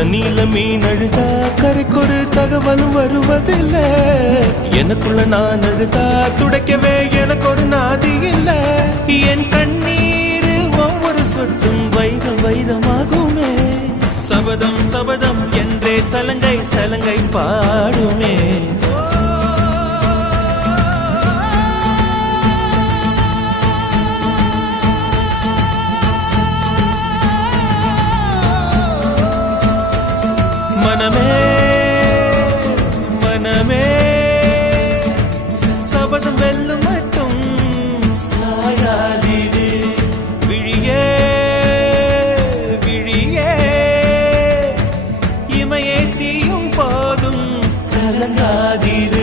தண்ணியில மீன் அழுதா கரைக்கொரு தகவலும் வருவதில்லை. எனக்குள்ள நான் அழுதா துடைக்கவே எனக்கு ஒரு நாதி இல்லை. என் கண்ணீர் ஒவ்வொரு சொட்டும் வைரம் வைரமாகுமே. சபதம் சபதம் என்றே சலங்கை சலங்கை பாடுமே. மனமே மனமே சபதம் வெல்லும் மட்டும் சாயாதீது. விழியே விழியே இமையே தீயும் போதும் கலங்காதீது.